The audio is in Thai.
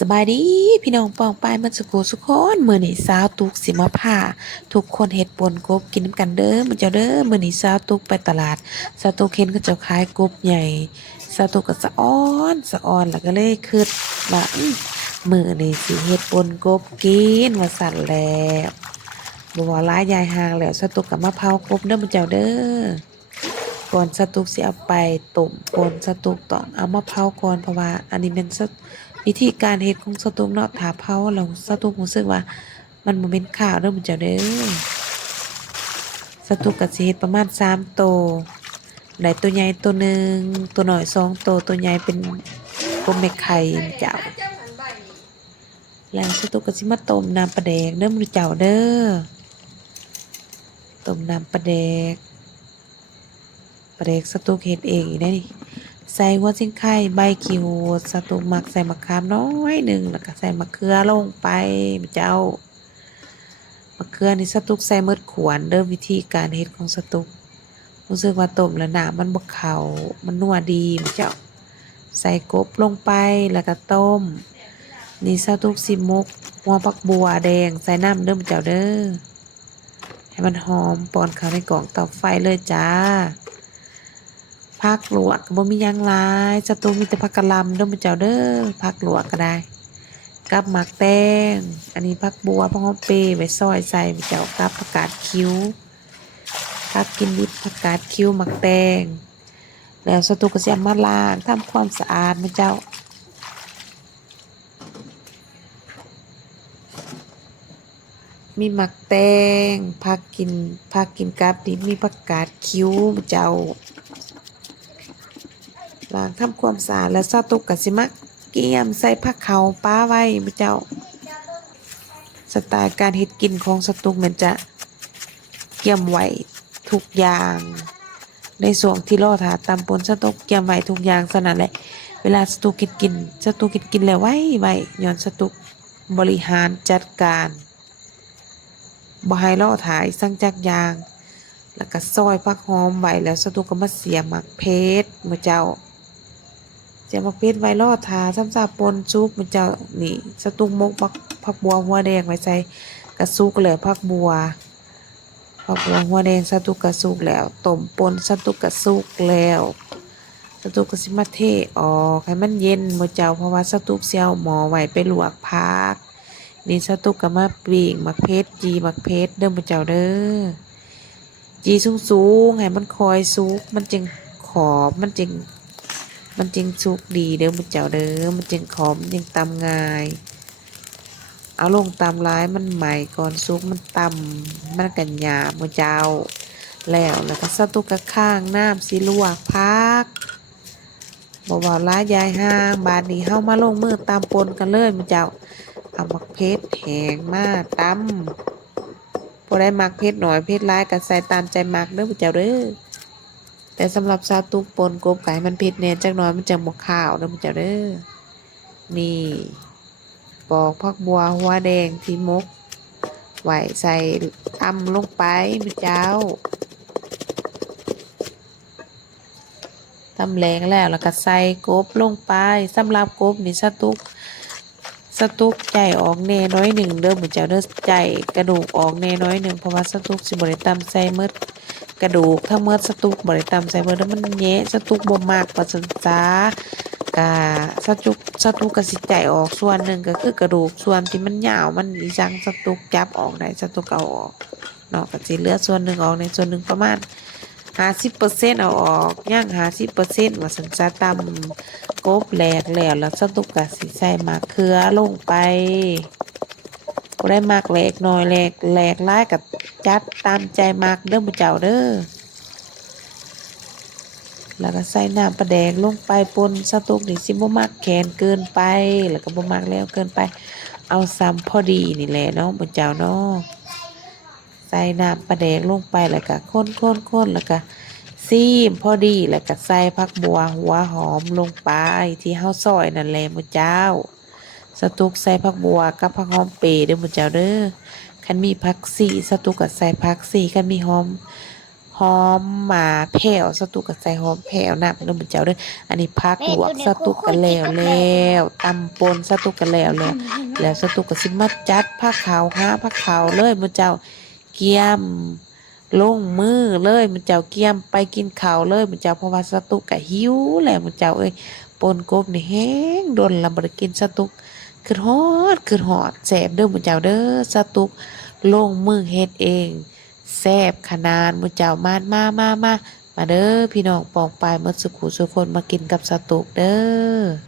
สบายดีพี่น้องปองปายมันสุโขสุขคนมื้อนี้สาวตุกสิมาพาทุกคนเฮ็ดป่นกบกินนำกันเด้อมื้อเจ้าเด้อมื้อนี้สาวตุกไปตลาดสาวตุกเห็นเขาเจ้าขายกบใหญ่สาวตุกก็สะอ้อนแล้วก็เลยคิดว่ามื้อนี้สิเฮ็ดป่นกบกินว่าซั่นแหล้วบ่ว่าหลายยายห่างแล้วสาวตุกก็มาเผากบเด้อมื้อเจ้าเด้อก่อนสาวตุกสิเอาไปต้มป่นสาวตุกต้องเอามาเผาก่อนเพราะว่าอันนี้เป็นวิธีการเฮ็ดของสตูกเนาะถ้าเผาแล้วสตูกรู้สึกว่ามันบ่แม่นข้าวเด้อมื้อเจ้าเด้อสตูกก็สิเฮ็ดประมาณ3โตได้ตัวใหญ่ตัวหนึ่งตัวน้อย2โตตัวใหญ่เป็นกลมแม่ไข่เจ้าแล้วสตูกก็สิมาต้มน้ำปลาแดกเด้อมื้อเจ้าเด้อต้มน้ำปลาแดกสตูกเฮ็ดเองอีกได้นี่ใส่หัวชิงไข่ใบขี้หูดสตูกมักใส่มะขามน้อยหนึ่งแล้วก็ใส่มะเขือลงไปเจ้ามะเขือนี่สตูกใส่หมดขวดเด้อวิธีการเฮ็ดของสตูกรู้สึกว่าต้มแล้วน้ำมันบ่เข้ามันนัวดีเจ้าใส่กบลงไปแล้วก็ต้มนี่สตูกสิมกหัวผักบัวแดงใส่น้ำเด้อเจ้าเด้อให้มันหอมป้อนเข้าในกล่องเตาไฟเลยจ้าผักลวกบ่มีหยังหลายสตูมีแต่ผักกะหล่ำเด้อเจ้าเด้อผักลวกก็ได้กับหมักแตงอันนี้ผักบัวผักหอมเปรย์ไว้ซอยใส่เจ้ากับผักกาดคิ้วผักกินดิบผักกาดคิ้วหมักแตงแล้วสตูก็สิเอามาล้างทำความสะอาดเจ้ามีหมักแตงผักกินกับดิบมีผักกาดคิ้วเจ้าล้างทำความสะอาดแล้วสตูก็สิมาเกี่ยมใส่ผักเขาป้าไว้เจ้าสไตล์การเฮ็ดกินของสตูมันจะเกี่ยมไว้ทุกอย่างในส่วนที่รอถาตำปนสตูเกี่ยมไว้ทุกอย่างซะนั่นแหละเวลาสตูกินแล้วไว้ย้อนสตูบริหารจัดการบ่ให้รอถ่ายสั่งจักอย่างแล้วก็ซอยผักหอมไว้แล้วสตูก็มาเสียบหมักเพชรมื้อเจ้าเสียบหมักเพชรไว้รอทาซ้ำซาปนซุปมื้อเจ้านี่สตูมกผักบัวหัวแดงไว้ใส่กระสุกแล้วผักบัวหัวแดงสตูกระสุกแล้วต้มปนสตูกระสุกแล้วสตูก็สิมาเทออกให้มันเย็นมื้อเจ้าเพราะว่าสตูเสียวหม้อไว้ไปลวกผักนี่สตูก็มาปิ้งหมักเพชรจีหมักเพชรเด้อมื้อเจ้าเด้อจีสูงๆให้มันคอยสุกมันจึงขอบมันจึงสุกดีเด้อมื้อเจ้าเด้อมันจึงขอบมันจึงตำง่ายเอาลงตำร้ายมันใหม่ก่อนสุกมันตำมันกันหยาบมื้อเจ้าแล้วก็สตูกะข้างน้ำสิลวกผักบ่ว่าหลายยายห้างบาดนี้เฮามาลงมือตำปนกันเลยมื้อเจ้าเอามักเพชรแห้งมาตำบ่ได้มักเผ็ดน้อยเผ็ดหลายก็ใส่ตามใจมักเด้อมื้อเจ้าเด้อแต่สำหรับสาวตุกปนกบก็ให้มันเผ็ดแหน่จักหน่อยมันจังบ่คาวเด้อมื้อเจ้าเด้อนี่ปอกผักบัวหัวแดงที่มกไว้ใส่ตำลงไปมื้อเจ้าตำแรงแล้วก็ใส่กบลงไปสำหรับกบนี่สตุกใจออกแน่น้อยหนึ่งเด้อมื้อเจ้าเด้อใจกระดูกออกแน่น้อยหนึ่งเพราะว่าสตุกสิบ่ได้ตำใส่หมดกระดูกทั้งหมดสตุกบ่ได้ตำใส่หมดแล้วมันแยะสตุกบ่มากว่าซั่นจ้ากะสตุกก็สิใจออกส่วนหนึ่งก็คือกระดูกส่วนที่มันยาวมันอีจังสตุกจับออกได้สตุกเอาออกเนาะก็สิเหลือส่วนหนึ่งออกในส่วนหนึ่งประมาณ50%เอาออกย่าง50%ว่าซั่นจ้าตำกบแหลกแล้วสตุกก็สิใส่มะเขือลงไปบ่ได้มักแหลกน้อยแหลกหลายก็จัดตามใจมักเด้อมื้อเจ้าเด้อแล้วก็ใส่น้ำปลาแดกลงไปป่นสตุกนี่สิบ่มักแข็งเกินไปแล้วก็บ่มักแล้วเกินไปเอาซ้ำพอดีนี่แหละเนาะมื้อเจ้าเนาะใส่น้ำปลาแดกลงไปแล้วก็คนๆๆแล้วก็ซีมพอดีแล้วก็ใส่ผักบัวหัวหอมลงไปที่เฮาซอยนั่นแหละมื้อเจ้าสตุกใส่ผักบัวกับผักหอมเปรย์เด้อมื้อเจ้าเด้อคันมีผักชีสตุกก็ใส่ผักชีคันมีหอ หอมหมาแผ่วสตุกก็ใส่หอมแผ่วน้ำเด้อมื้อเจ้าเด้ออันนี้ผักลวกสตุกก็แล้วตำป่นสตุกก็แล้วสตุกก็สิมาจัดผักขาวหาผักขาวเลยมื้อเจ้าเกียมลงมือเลยมื้อเจ้าเกียมไปกินข้าวเลยมื้อเจ้าเพราะว่าสตุกก็หิวแล้วมื้อเจ้าเอ้ยป่นกบนี่แฮงโดนแล้วบ่ได้กินสตุกคือฮอดแซ่บเด้อมื้อเจ้าเด้อสตุกลงมือเฮ็ดเองแซ่บขนาดมื้อเจ้ามาเด้อพี่น้องปองปายหมดสุขุสุคนมากินกับสตุกเด้อ